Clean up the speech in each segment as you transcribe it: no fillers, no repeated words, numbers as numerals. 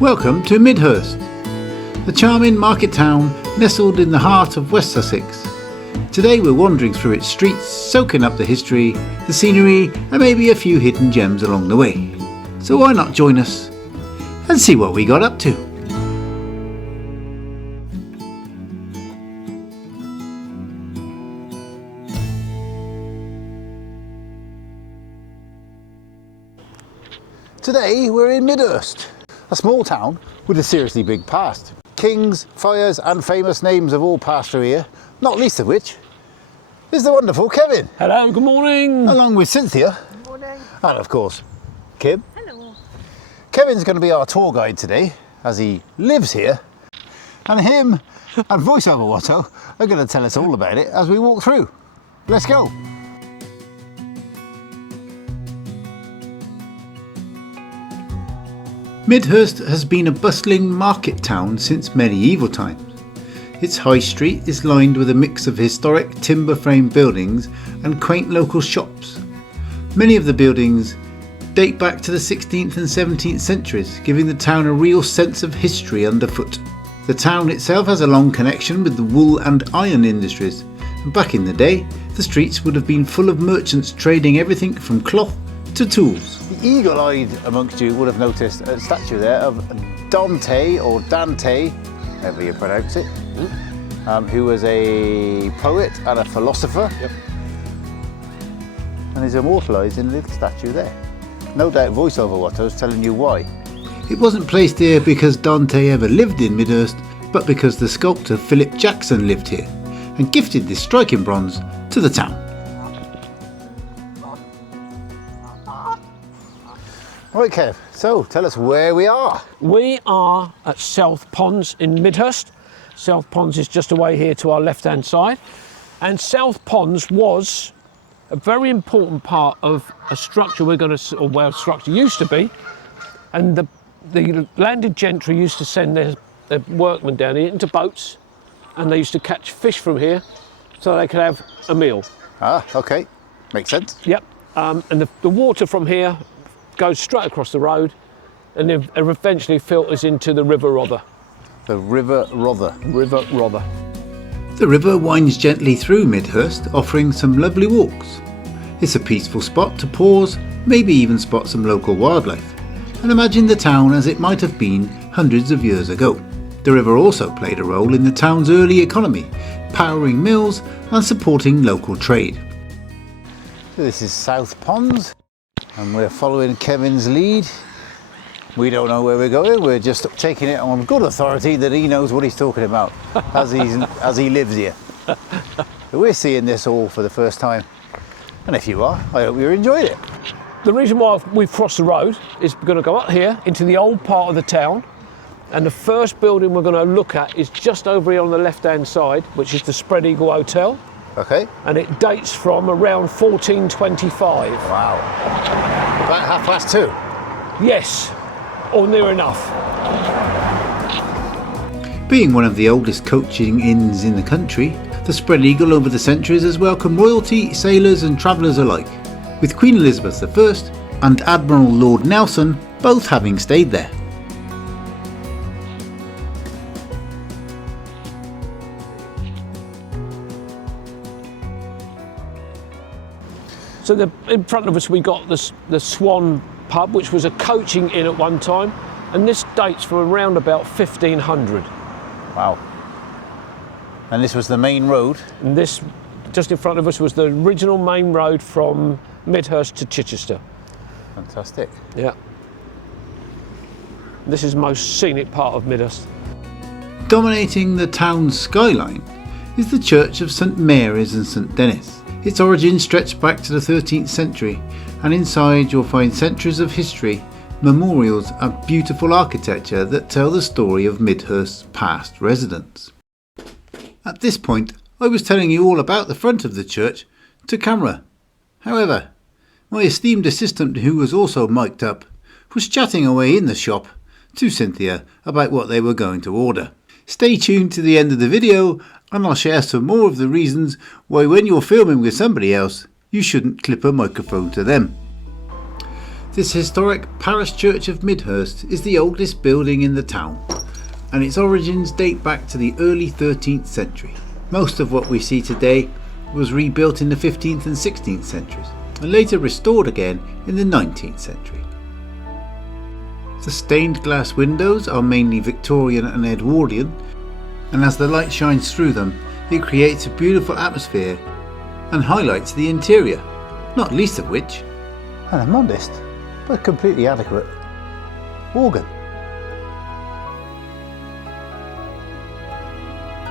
Welcome to Midhurst, the charming market town nestled in the heart of West Sussex. Today we're wandering through its streets, soaking up the history, the scenery and maybe a few hidden gems along the way. So why not join us and see what we got up to? Today we're in Midhurst, a small town with a seriously big past. Kings, fires and famous names have all passed through here, not least of which is the wonderful Kevin. Hello, good morning. Along with Cynthia. Good morning. And of course, Kim. Hello. Kevin's going to be our tour guide today as he lives here. And him and voiceover Watto are going to tell us all about it as we walk through. Let's go. Midhurst has been a bustling market town since medieval times. Its high street is lined with a mix of historic timber frame buildings and quaint local shops. Many of the buildings date back to the 16th and 17th centuries, giving the town a real sense of history underfoot. The town itself has a long connection with the wool and iron industries, and back in the day, the streets would have been full of merchants trading everything from cloth to tools. The eagle-eyed amongst you would have noticed a statue there of Dante, or Dante, however you pronounce it, who was a poet and a philosopher. Yep. And he's immortalised in a little statue there. No doubt voiceover Watto's telling you why. It wasn't placed here because Dante ever lived in Midhurst, but because the sculptor Philip Jackson lived here and gifted this striking bronze to the town. Right, Kev, so tell us where we are. We are at South Ponds in Midhurst. South Ponds is just away here to our left-hand side. And South Ponds was a very important part of a structure or where a structure used to be. And the landed gentry used to send their workmen down here into boats, and they used to catch fish from here so they could have a meal. Ah, okay, makes sense. Yep, and the water from here goes straight across the road and it eventually filters into the River Rother. The River Rother. River Rother. The river winds gently through Midhurst, offering some lovely walks. It's a peaceful spot to pause, maybe even spot some local wildlife, and imagine the town as it might have been hundreds of years ago. The river also played a role in the town's early economy, powering mills and supporting local trade. So this is South Ponds, and we're following Kevin's lead. We don't know where we're going, we're just taking it on good authority that he knows what he's talking about as he lives here. So we're seeing this all for the first time, and if you are, I hope you're enjoying it. The reason why we've crossed the road is we're going to go up here into the old part of the town, and the first building we're going to look at is just over here on the left hand side, which is the Spread Eagle Hotel. Okay. And it dates from around 1425. Wow. About 2:30. Yes, or near enough. Being one of the oldest coaching inns in the country, the Spread Eagle over the centuries has welcomed royalty, sailors and travellers alike, with Queen Elizabeth I and Admiral Lord Nelson both having stayed there. So in front of us we got the Swan pub, which was a coaching inn at one time, and this dates from around about 1500. Wow. And this was the main road? And this, just in front of us, was the original main road from Midhurst to Chichester. Fantastic. Yeah. This is the most scenic part of Midhurst. Dominating the town's skyline is the Church of St Mary's and St Denis. Its origins stretch back to the 13th century, and inside you'll find centuries of history, memorials and beautiful architecture that tell the story of Midhurst's past residents. At this point, I was telling you all about the front of the church to camera. However, my esteemed assistant, who was also mic'd up, was chatting away in the shop to Cynthia about what they were going to order. Stay tuned to the end of the video and I'll share some more of the reasons why when you're filming with somebody else, you shouldn't clip a microphone to them. This historic parish church of Midhurst is the oldest building in the town, and its origins date back to the early 13th century. Most of what we see today was rebuilt in the 15th and 16th centuries, and later restored again in the 19th century. The stained glass windows are mainly Victorian and Edwardian, and as the light shines through them, it creates a beautiful atmosphere and highlights the interior, not least of which, and a modest but completely adequate organ.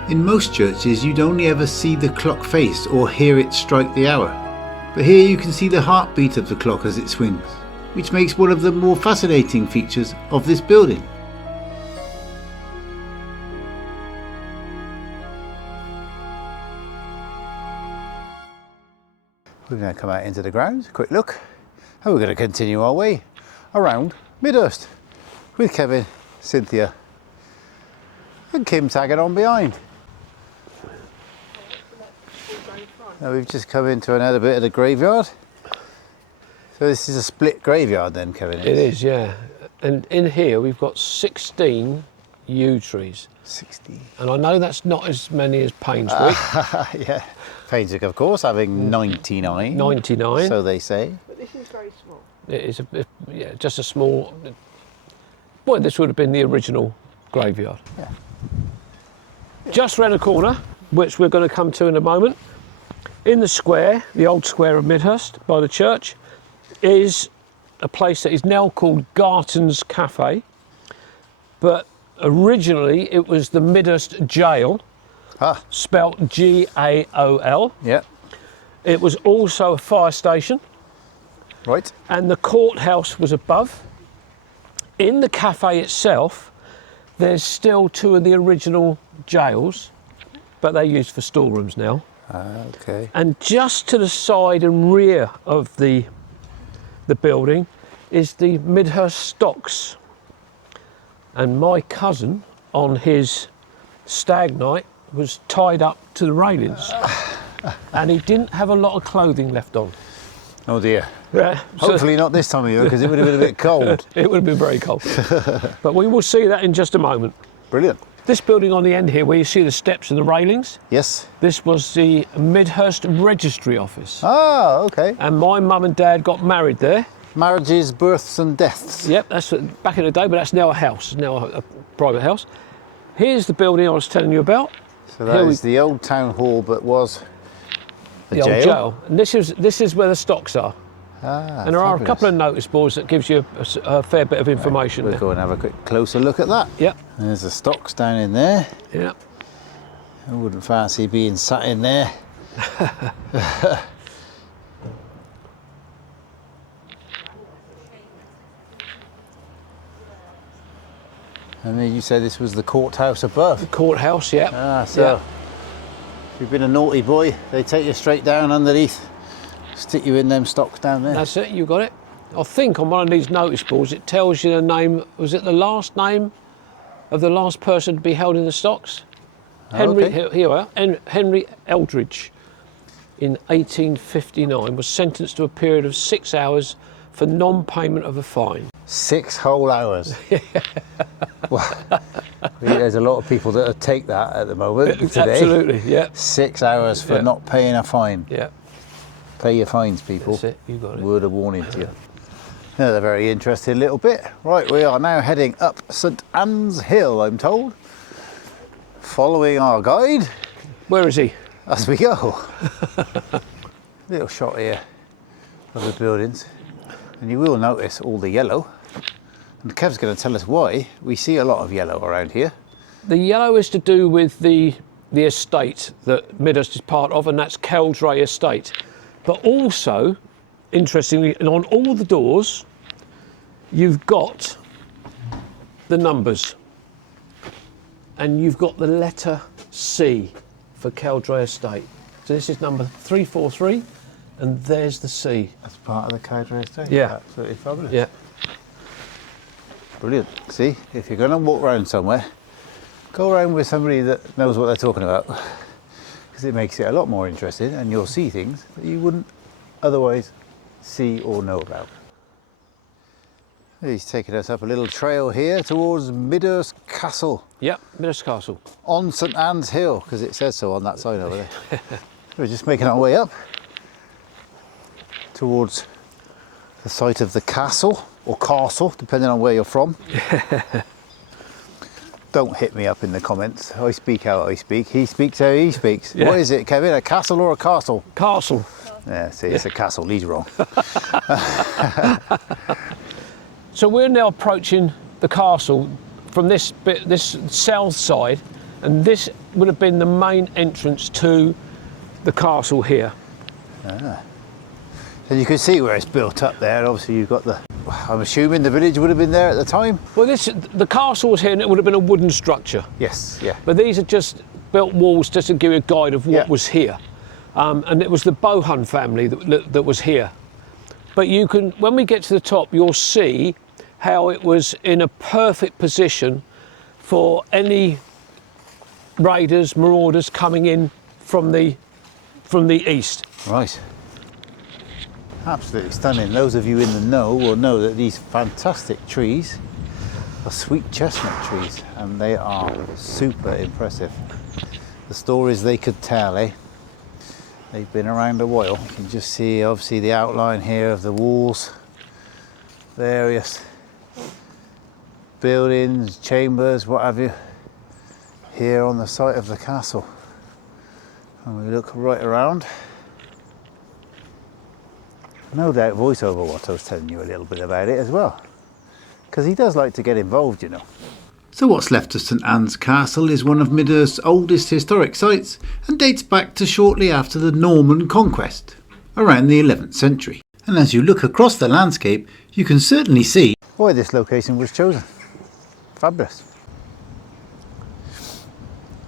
In most churches you'd only ever see the clock face or hear it strike the hour, but here you can see the heartbeat of the clock as it swings, which makes one of the more fascinating features of this building. We're going to come out into the grounds, quick look, and we're going to continue our way around Midhurst with Kevin, Cynthia and Kim tagging on behind. Now we've just come into another bit of the graveyard. So this is a split graveyard then, Kevin? It is, yeah. And in here we've got 16 yew trees. 16. And I know that's not as many as Painswick. Yeah, Painswick of course having 99. 99. So they say. But this is very small. It is just a small. Well, this would have been the original graveyard. Yeah. Just round the corner, which we're going to come to in a moment, in the square, the old square of Midhurst by the church, is a place that is now called Garton's Cafe, but originally it was the Midhurst Jail, spelt G-A-O-L. Yeah. It was also a fire station. Right. And the courthouse was above. In the cafe itself, there's still two of the original jails, but they're used for storerooms now. Okay. And just to the side and rear of the building is the Midhurst Stocks. And my cousin, on his stag night, was tied up to the railings. And he didn't have a lot of clothing left on. Oh dear. Yeah, Hopefully not this time of year, because it would have been a bit cold. It would have been very cold. But we will see that in just a moment. Brilliant. This building on the end here, where you see the steps and the railings, Yes. this was the Midhurst Registry Office. Ah, okay. And my mum and dad got married there. Marriages, births and deaths. Yep, that's back in the day, but that's now a house, now a private house. Here's the building I was telling you about. So that is the old town hall, but was the old jail. And this is where the stocks are. And there are a couple of notice boards that gives you a fair bit of information. We'll there. go and have a quick closer look at that. Yep. There's the stocks down in there. Yep. I wouldn't fancy being sat in there. And then you said this was the courthouse above. The courthouse, yeah. Ah, so if you've been a naughty boy, they take you straight down underneath, stick you in them stocks down there. That's it, you got it. I think on one of these notice boards it tells you the name, was it the last name of the last person to be held in the stocks? Henry, okay. here we are, Henry Eldridge in 1859 was sentenced to a period of 6 hours for non-payment of a fine. 6 whole hours. Well, there's a lot of people that take that at the moment today. Absolutely, yeah. 6 hours for not paying a fine. Yeah. Pay your fines, people. That's it, you got it. Word of warning to you. Another very interesting little bit. Right, we are now heading up St Anne's Hill, I'm told. Following our guide. Where is he? As we go. Little shot here of the buildings. And you will notice all the yellow. And Kev's going to tell us why we see a lot of yellow around here. The yellow is to do with the estate that Midhurst is part of, and that's Cowdray Estate. But also, interestingly, and on all the doors, you've got the numbers. And you've got the letter C for Cowdray Estate. So this is number 343, and there's the C. That's part of the Cowdray Estate? Yeah. Absolutely fabulous. Yeah. Brilliant. See, if you're going to walk around somewhere, go around with somebody that knows what they're talking about, because it makes it a lot more interesting, and you'll see things that you wouldn't otherwise see or know about. He's taking us up a little trail here towards Midhurst Castle. Yep, Midhurst Castle. On St Anne's Hill, because it says so on that sign over there. We're just making our way up towards the site of the castle, or castle, depending on where you're from. Don't hit me up in the comments. I speak how I speak. He speaks how he speaks. Yeah. What is it, Kevin? A castle or a castle? Castle. Yeah, see, it's a castle. He's wrong. So we're now approaching the castle from this bit, this south side, and this would have been the main entrance to the castle here. Ah. So you can see where it's built up there. Obviously, you've got the. I'm assuming the village would have been there at the time. Well, the castle was here, and it would have been a wooden structure. Yes, yeah. But these are just built walls just to give you a guide of what was here, and it was the Bohun family that was here. But you can, when we get to the top, you'll see how it was in a perfect position for any raiders, marauders coming in from the east. Right. Absolutely stunning. Those of you in the know will know that these fantastic trees are sweet chestnut trees, and they are super impressive. The stories they could tell, eh? They've been around a while. You can just see obviously the outline here of the walls, various buildings, chambers, what have you, here on the site of the castle. And we look right around. No doubt voiceover what I was telling you a little bit about it as well, because he does like to get involved, you know. So what's left of St Anne's Castle is one of Midhurst's oldest historic sites and dates back to shortly after the Norman conquest, around the 11th century. And as you look across the landscape, you can certainly see why this location was chosen. Fabulous.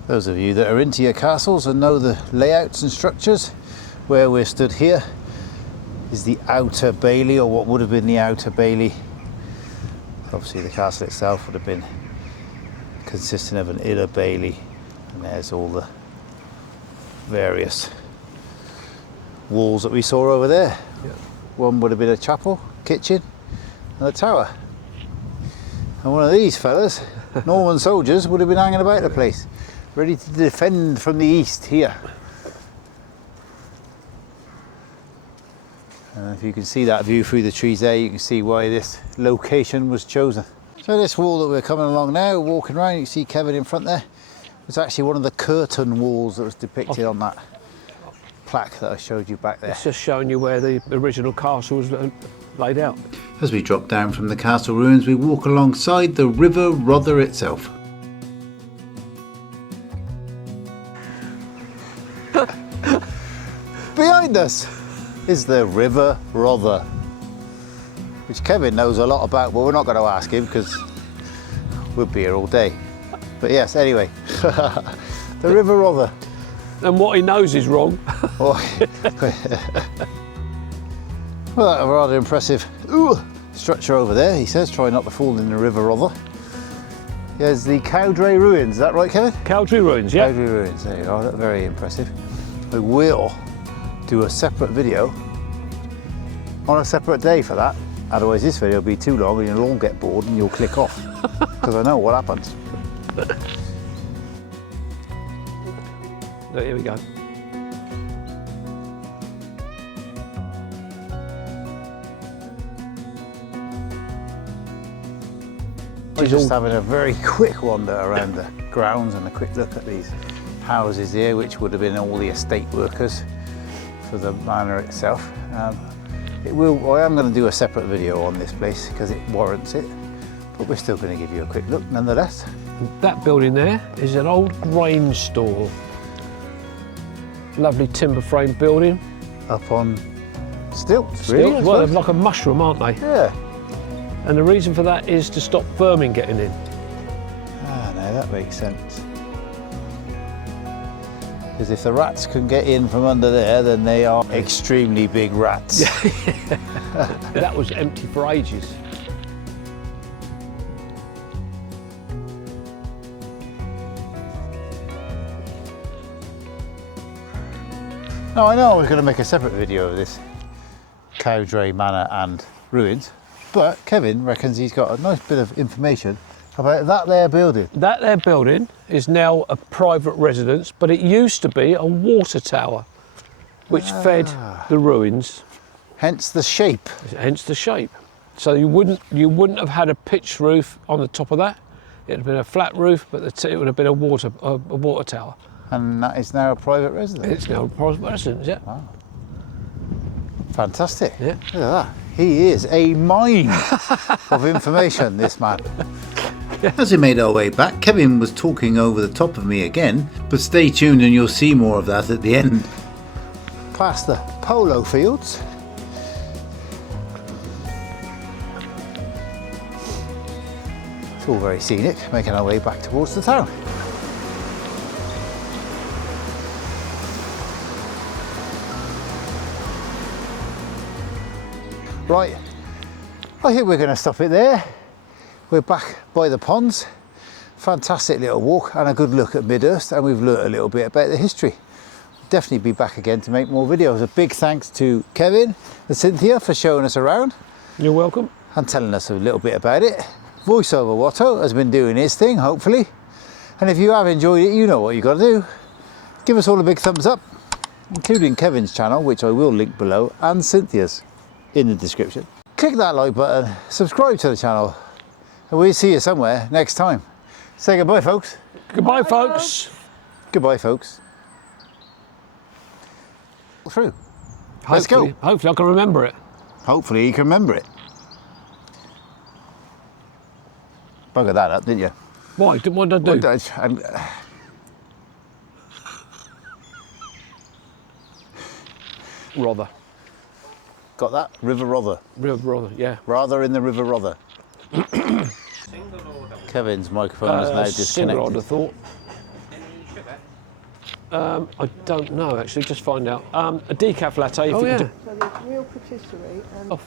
Those of you that are into your castles and know the layouts and structures, where we're stood here is the outer bailey, or what would have been the outer bailey. Obviously the castle itself would have been consisting of an inner bailey, and there's all the various walls that we saw over there. Yeah. One would have been a chapel, kitchen and a tower. And one of these fellas, Norman soldiers, would have been hanging about the place, ready to defend from the east here. And if you can see that view through the trees there, you can see why this location was chosen. So this wall that we're coming along now, walking around, you can see Kevin in front there, was actually one of the curtain walls that was depicted on that plaque that I showed you back there. It's just showing you where the original castle was laid out. As we drop down from the castle ruins, we walk alongside the River Rother itself. Behind us is the River Rother, which Kevin knows a lot about, but we're not going to ask him because we'll be here all day. But yes, anyway, the River Rother. And what he knows is wrong. Well, a rather impressive structure over there, he says. Try not to fall in the River Rother. There's the Cowdray ruins, is that right, Kevin? Cowdray ruins, yeah. Cowdray ruins, there you go, that's very impressive. We will do a separate video on a separate day for that. Otherwise this video will be too long and you'll all get bored and you'll click off, because I know what happens. So here we go. We're just having a very quick wander around the grounds and a quick look at these houses here, which would have been all the estate workers for the manor itself. I am going to do a separate video on this place because it warrants it, but we're still going to give you a quick look nonetheless. That building there is an old grain store. Lovely timber frame building. Up on stilts, really? Well, they're like a mushroom, aren't they? Yeah. And the reason for that is to stop vermin getting in. Ah, no, that makes sense. Because if the rats can get in from under there, then they are extremely big rats. That was empty for ages. Now I know I was going to make a separate video of this Cowdray Manor and ruins, But Kevin reckons he's got a nice bit of information about that there building. That there building is now a private residence, but it used to be a water tower, which fed the ruins. Hence the shape. Hence the shape. So you wouldn't have had a pitched roof on the top of that. It'd have been a flat roof, but it would have been a water tower. And that is now a private residence. It's now a private residence, yeah. Wow. Fantastic. Yeah. Look at that. He is a mine of information, this man. As we made our way back, Kevin was talking over the top of me again, but stay tuned and you'll see more of that at the end. Past the polo fields. It's all very scenic, making our way back towards the town. Right, I think we're going to stop it there. We're back by the ponds. Fantastic little walk and a good look at Midhurst, and we've learnt a little bit about the history. Definitely be back again to make more videos. A big thanks to Kevin and Cynthia for showing us around. You're welcome. And telling us a little bit about it. Voiceover Watto has been doing his thing, hopefully. And if you have enjoyed it, you know what you got to do. Give us all a big thumbs up, including Kevin's channel, which I will link below, and Cynthia's in the description. Click that like button, subscribe to the channel, and we'll see you somewhere next time. Say goodbye, folks. Goodbye, folks. Goodbye, folks. Through. Let's go. Hopefully I can remember it. Hopefully you can remember it. Bugger that up, didn't you? Why? What did I do? Rother. Got that? River Rother. River Rother, yeah. Rather in the River Rother. Kevin's microphone is now disconnected. Single, I'd have thought. I don't know, actually, just find out. A decaf latte. So there's real patisserie and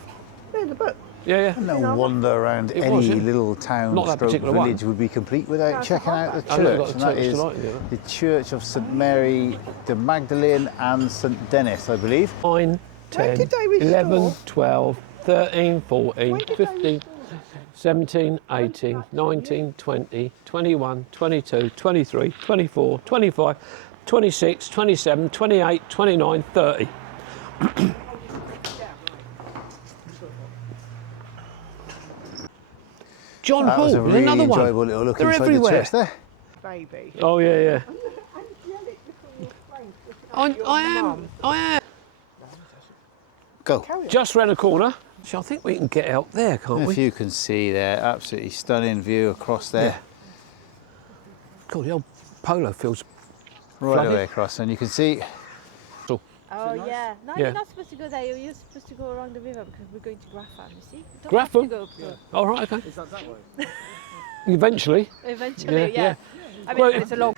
yeah, the book. Yeah. No wonder around any was, yeah. little town Not that stroke particular village one. would be complete without No, checking out the it's I know, church. got And the that church is to like, yeah. the Church of St Mary, the Magdalene and St Dennis, I believe. 9, 10, did they restore? 11, 12, 13, 14, When did they 15, restore? 17, 18, 19, 20, 21, 22, 23, 24, 25, 26, 27, 28, 29, 30. John That Hall, was a there's really another one. enjoyable little look They're inside everywhere. the church there. Baby. Oh, yeah. Angelic, I am. Go. Carry on. Just round the corner. So I think we can get out there, can't If we? you can see there, absolutely stunning view across there. God, the old polo fields. Right flooded. away across, and you can see Oh yeah. No, Yeah. you're not supposed to go there. You're supposed to go around the river because we're going to Graffham, you see? You don't Graffham? have to go up All right, okay. Eventually. eventually, Yeah. I mean, Well, it's a long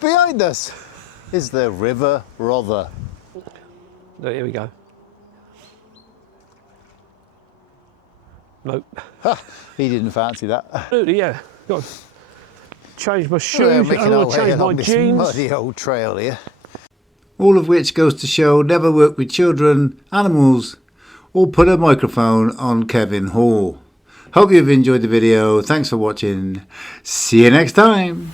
behind us is the River Rother. Here we go. Nope. He didn't fancy that. Absolutely, yeah. Got to change my We're shoes. making I've our got to way change my along this jeans. muddy old trail here. All of which goes to show never work with children, animals, or put a microphone on Kevin Hall. Hope you've enjoyed the video. Thanks for watching. See you next time.